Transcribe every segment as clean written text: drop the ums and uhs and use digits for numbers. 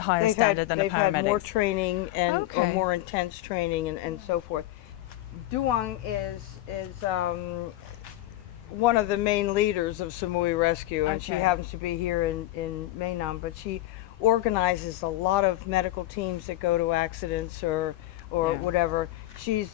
higher standard than a paramedic. They've had more training and Okay. or more intense training and so forth. Duong is one of the main leaders of Samui Rescue, and she Okay. happens to be here in Mainam, but she organizes a lot of medical teams that go to accidents or Yeah. whatever. She's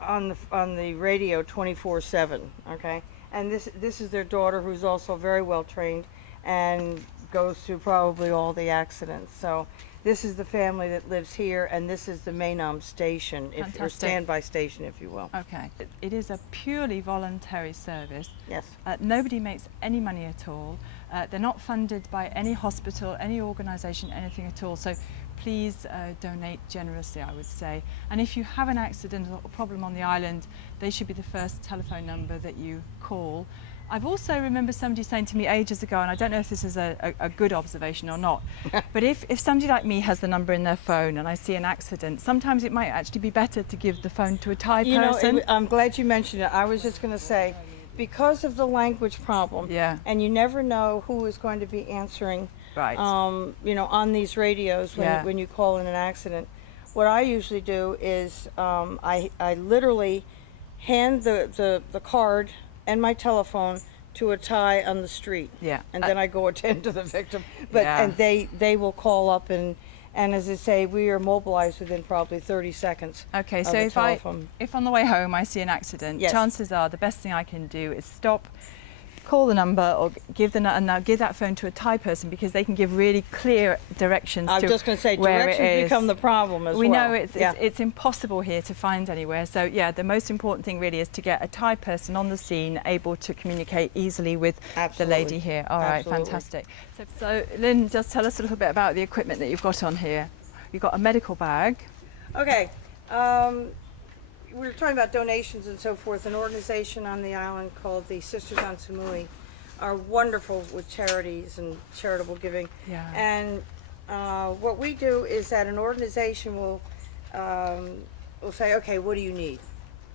on the radio 24/7, okay? And this is their daughter, who's also very well trained and goes through probably all the accidents. So this is the family that lives here, and this is the Mainam station, or Fantastic. standby station, if you will. Okay. It is a purely voluntary service. Yes. Nobody makes any money at all. They're not funded by any hospital, any organisation, anything at all. So please donate generously, I would say. And if you have an accident or a problem on the island, they should be the first telephone number that you call. I've also remember somebody saying to me ages ago, and I don't know if this is a good observation or not, but if somebody like me has the number in their phone and I see an accident, sometimes it might actually be better to give the phone to a Thai person. I'm glad you mentioned it. I was just going to say, because of the language problem, Yeah. and you never know who is going to be answering, Right. on these radios Yeah. when you call in an accident. What I usually do is I literally hand the card and my telephone to a Thai on the street. Yeah. And then I go attend to the victim. But Yeah. and they will call up and as I say, we are mobilized within probably 30 seconds. Okay, of so the if telephone. if on the way home I see an accident, Yes. chances are the best thing I can do is stop, call the number, or give that phone to a Thai person, because they can give really clear directions. I was to just going to say, where it directions is. become the problem as We well. know it's impossible here to find anywhere. So yeah, the most important thing really is to get a Thai person on the scene, able to communicate easily with Absolutely. the lady here. All right, Absolutely. fantastic. So Lynn, just tell us a little bit about the equipment that you've got on here. You've got a medical bag. Okay. We were talking about donations and so forth. An organization on the island called the Sisters on Samui are wonderful with charities and charitable giving. Yeah. And what we do is that an organization will say, okay, what do you need?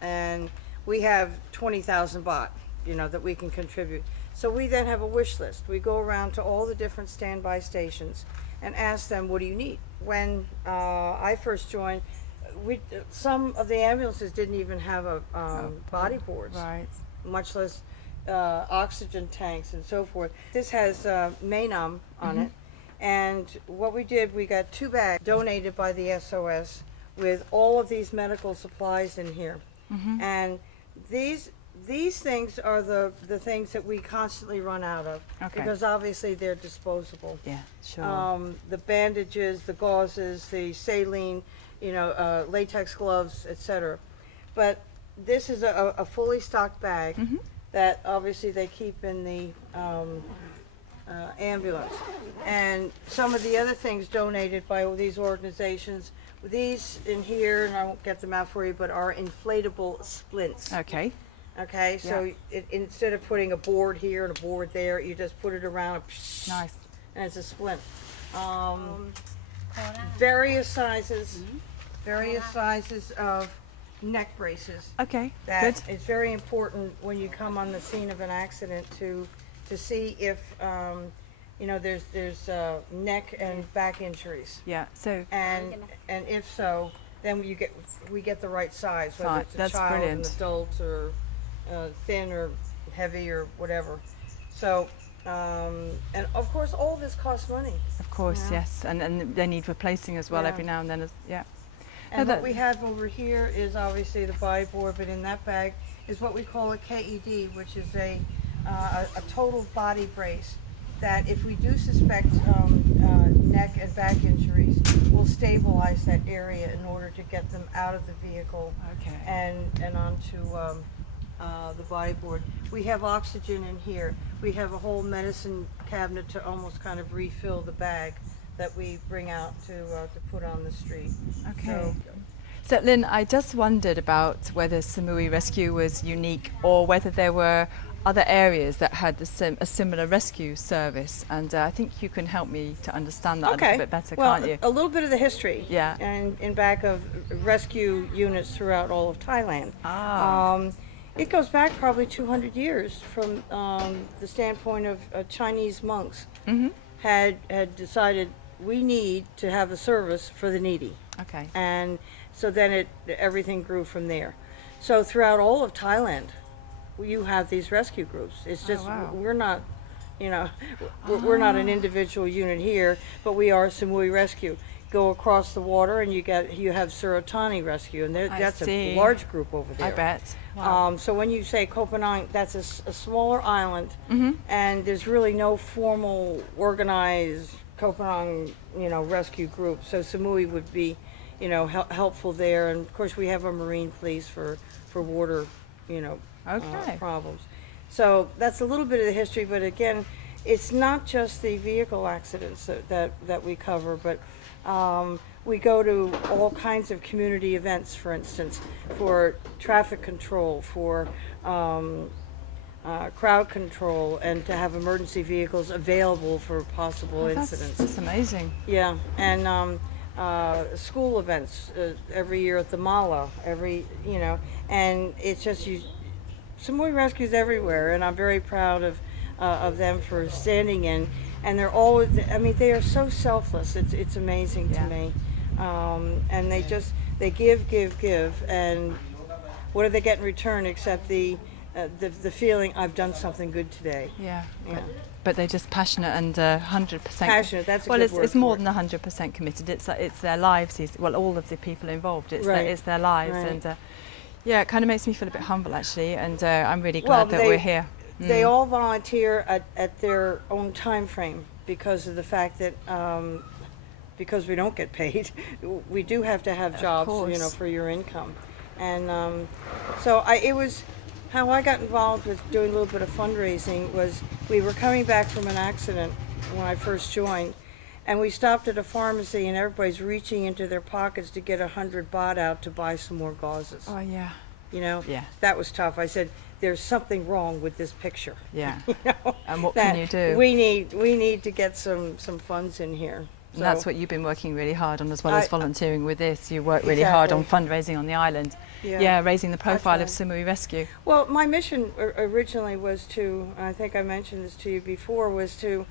And we have 20,000 baht, that we can contribute. So we then have a wish list. We go around to all the different standby stations and ask them, what do you need? When I first joined, some of the ambulances didn't even have body boards, Right. much less oxygen tanks and so forth. This has Mainam on it, and what we did, we got 2 bags donated by the SOS with all of these medical supplies in here, and these things are the things that we constantly run out of, Okay. because obviously they're disposable. Yeah, sure. The bandages, the gauzes, the saline, latex gloves, etc. But this is a fully stocked bag that obviously they keep in the ambulance. And some of the other things donated by these organizations, these in here, and I won't get them out for you, but are inflatable splints. Okay. Okay, so instead of putting a board here and a board there, you just put it around, Nice. and it's a splint. Various sizes of neck braces. Okay. That Good. it's very important when you come on the scene of an accident to see if there's neck and back injuries, Yeah. So and if so, then we get the right size, whether Fine. it's a That's child, brilliant. an adult, or thin or heavy or whatever. So and of course all this costs money. of course, Yeah. yes, and they need replacing as well Yeah. every now and then. Yeah. And No, what we have over here is obviously the body board, but in that bag is what we call a KED, which is a total body brace that if we do suspect neck and back injuries, will stabilize that area in order to get them out of the vehicle Okay. and onto the body board. We have oxygen in here. We have a whole medicine cabinet to almost kind of refill the bag that we bring out to put on the street. Okay. So Lynn, I just wondered about whether Samui Rescue was unique or whether there were other areas that had a similar rescue service, and I think you can help me to understand that a little bit better, well, can't you? a little bit of the history. Yeah. And in back of rescue units throughout all of Thailand. It goes back probably 200 years from the standpoint of Chinese monks had decided we need to have a service for the needy. Okay. And so then everything grew from there. So throughout all of Thailand, you have these rescue groups. It's just, wow. we're not, you know, we're not an individual unit here, but we are Samui Rescue. Go across the water and you have Suratani Rescue, and that's a large group over there. I bet. Wow. So when you say Kopanang, that's a smaller island, and there's really no formal organized Kopanang, rescue group. So Samui would be, helpful there, and of course we have a marine police for water, problems. So that's a little bit of the history, but again, it's not just the vehicle accidents that we cover, but we go to all kinds of community events, for instance, for traffic control, for crowd control, and to have emergency vehicles available for possible incidents. That's amazing. Yeah, and school events every year at the Mala, and it's just Samui Rescue's everywhere, and I'm very proud of them for standing in. And they're always, they are so selfless. It's amazing to me. And they give, and what do they get in return except the feeling I've done something good today. Yeah. But they're just passionate and 100% passionate. That's a good word. It's more than 100% committed. It's their lives. All of the people involved. It's their lives, right. And it kind of makes me feel a bit humble actually. And I'm really glad that we're here. They all volunteer at their own time frame because of the fact that because we don't get paid, we do have to have jobs, for your income. And so it was how I got involved with doing a little bit of fundraising. Was we were coming back from an accident when I first joined, and we stopped at a pharmacy, and everybody's reaching into their pockets to get 100 baht out to buy some more gauzes. Oh yeah. Yeah. That was tough. I said, there's something wrong with this picture. Yeah. And what can you do? We need to get some funds in here. And that's what you've been working really hard on, as well as volunteering with this. You work really hard on fundraising on the island. Yeah, raising the profile of Samui Rescue. Well, my mission originally was to, and I think I mentioned this to you before, was to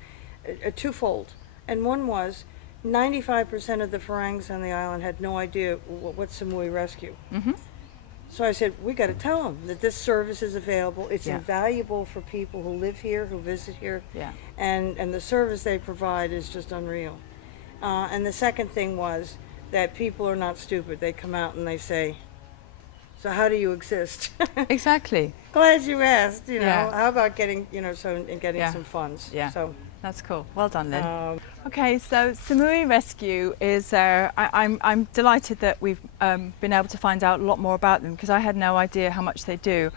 twofold. And one was 95% of the Farangs on the island had no idea what Samui Rescue. So I said, we got to tell them that this service is available. It's invaluable for people who live here, who visit here, and the service they provide is just unreal. And the second thing was that people are not stupid. They come out and they say, so how do you exist? Exactly. Glad you asked. How about getting some funds? Yeah. So that's cool. Well done, Lynn. Okay, so Samui Rescue is. I'm delighted that we've been able to find out a lot more about them, because I had no idea how much they do,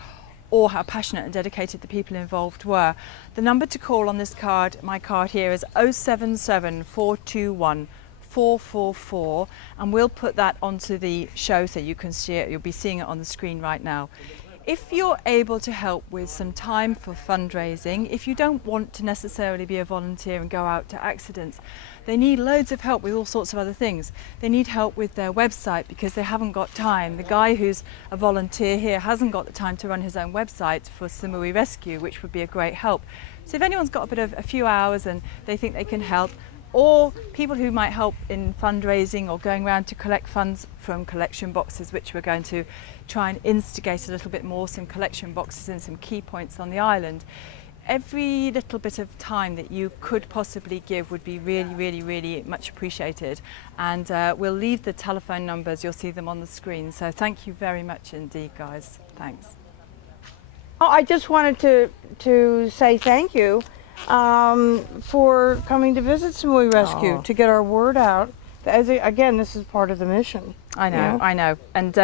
or how passionate and dedicated the people involved were. The number to call on this card, my card here, is 077 421 444, and we'll put that onto the show so you can see it. You'll be seeing it on the screen right now. If you're able to help with some time for fundraising, if you don't want to necessarily be a volunteer and go out to accidents, they need loads of help with all sorts of other things. They need help with their website because they haven't got time. The guy who's a volunteer here hasn't got the time to run his own website for Samui Rescue, which would be a great help. So if anyone's got a few hours and they think they can help, or people who might help in fundraising or going around to collect funds from collection boxes, which we're going to try and instigate a little bit more, some collection boxes in some key points on the island. Every little bit of time that you could possibly give would be really, really, really much appreciated. And we'll leave the telephone numbers, you'll see them on the screen. So thank you very much indeed, guys. Thanks. Oh, I just wanted to say thank you for coming to visit Samui Rescue, to get our word out. Again, this is part of the mission. I know. And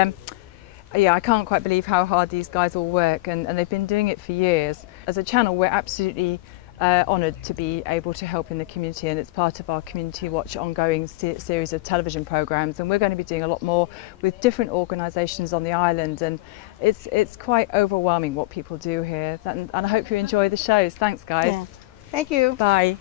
I can't quite believe how hard these guys all work, and they've been doing it for years. As a channel, we're absolutely honoured to be able to help in the community, and it's part of our Community Watch ongoing series of television programmes, and we're going to be doing a lot more with different organisations on the island, and it's quite overwhelming what people do here, and I hope you enjoy the shows. Thanks, guys. Yeah. Thank you. Bye.